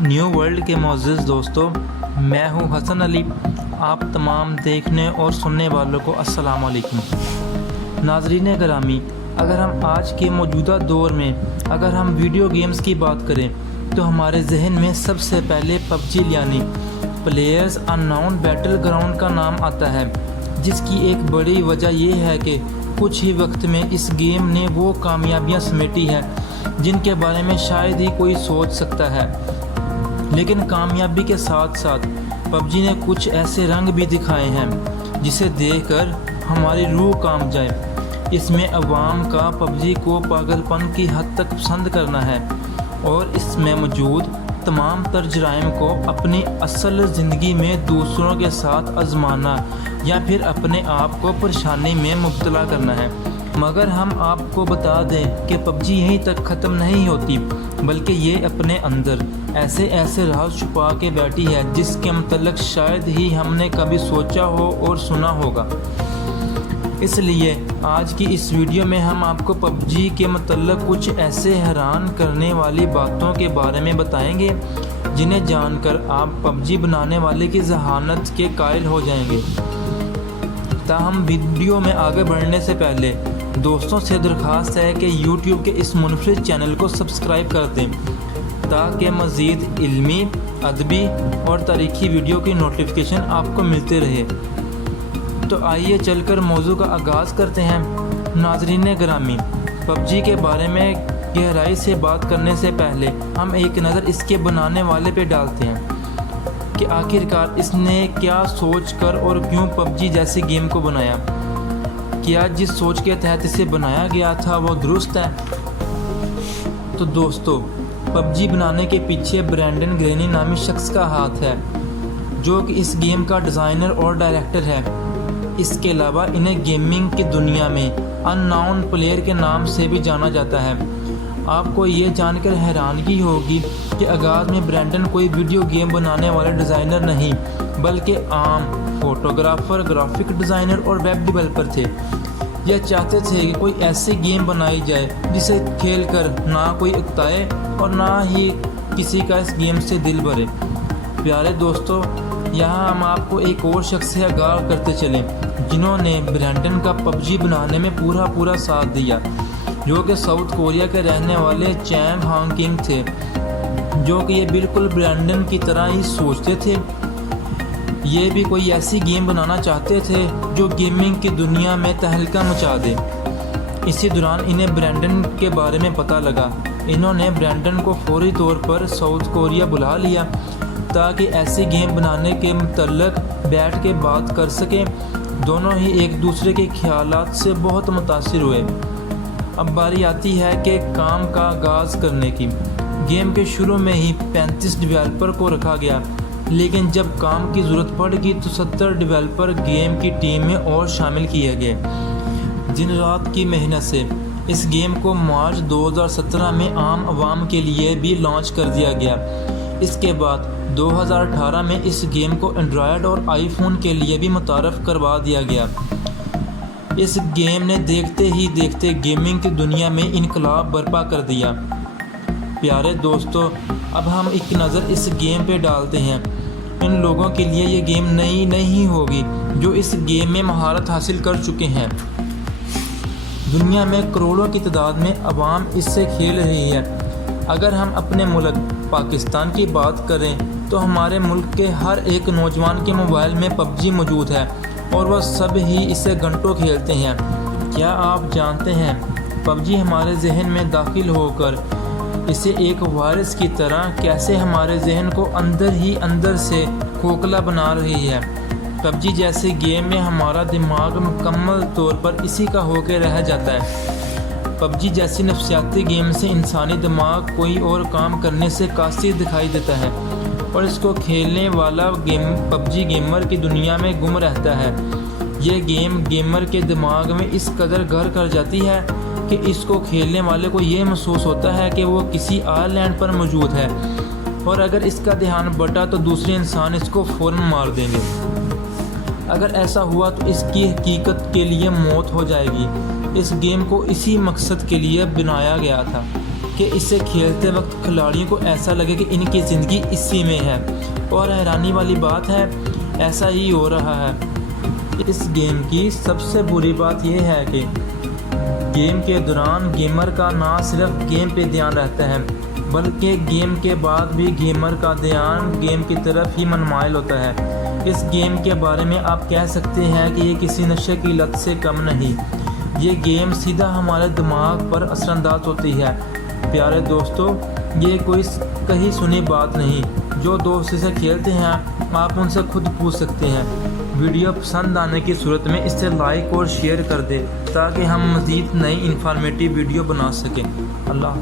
New world کے معزز دوستوں، میں ہوں حسن علی۔ آپ تمام دیکھنے اور سننے والوں کو السلام علیکم۔ ناظرین گرامی، اگر ہم آج کے موجودہ دور میں اگر ہم ویڈیو گیمز کی بات کریں تو ہمارے ذہن میں سب سے پہلے پب جی یعنی پلیئرز اننون بیٹل گراؤنڈ کا نام آتا ہے، جس کی ایک بڑی وجہ یہ ہے کہ کچھ ہی وقت میں اس گیم نے وہ کامیابیاں سمیٹی ہیں جن کے بارے میں شاید ہی کوئی سوچ سکتا ہے۔ لیکن کامیابی کے ساتھ ساتھ پب جی نے کچھ ایسے رنگ بھی دکھائے ہیں جسے دیکھ کر ہماری روح کانپ جائے۔ اس میں عوام کا پب جی کو پاگل پن کی حد تک پسند کرنا ہے اور اس میں موجود تمام تر جرائم کو اپنی اصل زندگی میں دوسروں کے ساتھ آزمانا یا پھر اپنے آپ کو پریشانی میں مبتلا کرنا ہے۔ مگر ہم آپ کو بتا دیں کہ پب جی یہیں تک ختم نہیں ہوتی، بلکہ یہ اپنے اندر ایسے راز چھپا کے بیٹھی ہے جس کے متعلق شاید ہی ہم نے کبھی سوچا ہو اور سنا ہوگا۔ اس لیے آج کی اس ویڈیو میں ہم آپ کو پب جی کے متعلق کچھ ایسے حیران کرنے والی باتوں کے بارے میں بتائیں گے جنہیں جان کر آپ پب جی بنانے والے کی ذہانت کے قائل ہو جائیں گے۔ تاہم ویڈیو میں آگے بڑھنے سے پہلے دوستوں سے درخواست ہے کہ یوٹیوب کے اس منفرد چینل کو سبسکرائب کر دیں تاکہ مزید علمی، ادبی اور تاریخی ویڈیو کی نوٹیفیکیشن آپ کو ملتے رہے۔ تو آئیے چل کر موضوع کا آغاز کرتے ہیں۔ ناظرین گرامی، پب جی کے بارے میں گہرائی سے بات کرنے سے پہلے ہم ایک نظر اس کے بنانے والے پہ ڈالتے ہیں کہ آخرکار اس نے کیا سوچ کر اور کیوں پب جی جیسی گیم کو بنایا۔ کیا جس سوچ کے تحت اسے بنایا گیا تھا وہ درست ہے؟ تو دوستو، پب جی بنانے کے پیچھے برینڈن گرینی نامی شخص کا ہاتھ ہے، جو کہ اس گیم کا ڈیزائنر اور ڈائریکٹر ہے۔ اس کے علاوہ انہیں گیمنگ کی دنیا میں ان نون پلیئر کے نام سے بھی جانا جاتا ہے۔ آپ کو یہ جان کر حیرانگی ہوگی کہ آغاز میں برینڈن کوئی ویڈیو گیم بنانے والے ڈیزائنر نہیں بلکہ عام فوٹوگرافر، گرافک ڈیزائنر اور ویب ڈیولپر تھے۔ یہ چاہتے تھے کہ کوئی ایسی گیم بنائی جائے جسے کھیل کر نہ کوئی اکتائے اور نہ ہی کسی کا اس گیم سے دل بھرے۔ پیارے دوستو، یہاں ہم آپ کو ایک اور شخص سے آگاہ کرتے چلیں جنہوں نے برینڈن کا پب جی بنانے میں پورا ساتھ دیا، جو کہ ساؤتھ کوریا کے رہنے والے چینگ ہانگ کنگ تھے، جو کہ یہ بالکل برینڈن کی طرح ہی سوچتے تھے۔ یہ بھی کوئی ایسی گیم بنانا چاہتے تھے جو گیمنگ کی دنیا میں تہلکہ مچا دے۔ اسی دوران انہیں برینڈن کے بارے میں پتہ لگا۔ انہوں نے برینڈن کو فوری طور پر ساؤتھ کوریا بلا لیا تاکہ ایسی گیم بنانے کے متعلق بیٹھ کے بات کر سکیں۔ دونوں ہی ایک دوسرے کے خیالات سے بہت متاثر ہوئے۔ اب باری آتی ہے کہ کام کا آغاز کرنے کی۔ گیم کے شروع میں ہی 35 ڈیولپر کو رکھا گیا، لیکن جب کام کی ضرورت پڑ گئی تو 70 ڈیولپر گیم کی ٹیم میں اور شامل کیے گئے۔ دن رات کی محنت سے اس گیم کو مارچ 2017 میں عام عوام کے لیے بھی لانچ کر دیا گیا۔ اس کے بعد 2018 میں اس گیم کو اینڈرائیڈ اور آئی فون کے لیے بھی متعارف کروا دیا گیا۔ اس گیم نے دیکھتے ہی دیکھتے گیمنگ کی دنیا میں انقلاب برپا کر دیا۔ پیارے دوستو، اب ہم ایک نظر اس گیم پہ ڈالتے ہیں۔ ان لوگوں کے لیے یہ گیم نئی نہیں ہوگی جو اس گیم میں مہارت حاصل کر چکے ہیں۔ دنیا میں کروڑوں کی تعداد میں عوام اس سے کھیل رہی ہے۔ اگر ہم اپنے ملک پاکستان کی بات کریں تو ہمارے ملک کے ہر ایک نوجوان کے موبائل میں پب جی موجود ہے اور وہ سب ہی اسے گھنٹوں کھیلتے ہیں۔ کیا آپ جانتے ہیں پب جی ہمارے ذہن میں داخل ہو کر اسے ایک وائرس کی طرح کیسے ہمارے ذہن کو اندر ہی اندر سے کھوکھلا بنا رہی ہے؟ پب جی جیسے گیم میں ہمارا دماغ مکمل طور پر اسی کا ہو کے رہ جاتا ہے۔ پب جی جیسی نفسیاتی گیم سے انسانی دماغ کوئی اور کام کرنے سے قاصر دکھائی دیتا ہے اور اس کو کھیلنے والا پب جی گیمر کی دنیا میں گم رہتا ہے۔ یہ گیم گیمر کے دماغ میں اس قدر گھر کر جاتی ہے کہ اس کو کھیلنے والے کو یہ محسوس ہوتا ہے کہ وہ کسی آئی لینڈ پر موجود ہے، اور اگر اس کا دھیان بٹا تو دوسرے انسان اس کو فوراً مار دیں گے۔ اگر ایسا ہوا تو اس کی حقیقت کے لیے موت ہو جائے گی۔ اس گیم کو اسی مقصد کے لیے بنایا گیا تھا کہ اسے کھیلتے وقت کھلاڑیوں کو ایسا لگے کہ ان کی زندگی اسی میں ہے، اور حیرانی والی بات ہے ایسا ہی ہو رہا ہے۔ اس گیم کی سب سے بری بات یہ ہے کہ گیم کے دوران گیمر کا نہ صرف گیم پہ دھیان رہتا ہے بلکہ گیم کے بعد بھی گیمر کا دھیان گیم کی طرف ہی منمائل ہوتا ہے۔ اس گیم کے بارے میں آپ کہہ سکتے ہیں کہ یہ کسی نشے کی لت سے کم نہیں۔ یہ گیم سیدھا ہمارے دماغ پر اثر انداز ہوتی ہے۔ پیارے دوستو، یہ کوئی کہیں سنی بات نہیں۔ جو دوست اسے کھیلتے ہیں آپ ان سے خود پوچھ سکتے ہیں۔ ویڈیو پسند آنے کی صورت میں اس سے لائک اور شیئر کر دیں تاکہ ہم مزید نئی انفارمیٹیو ویڈیو بنا سکیں۔ اللہ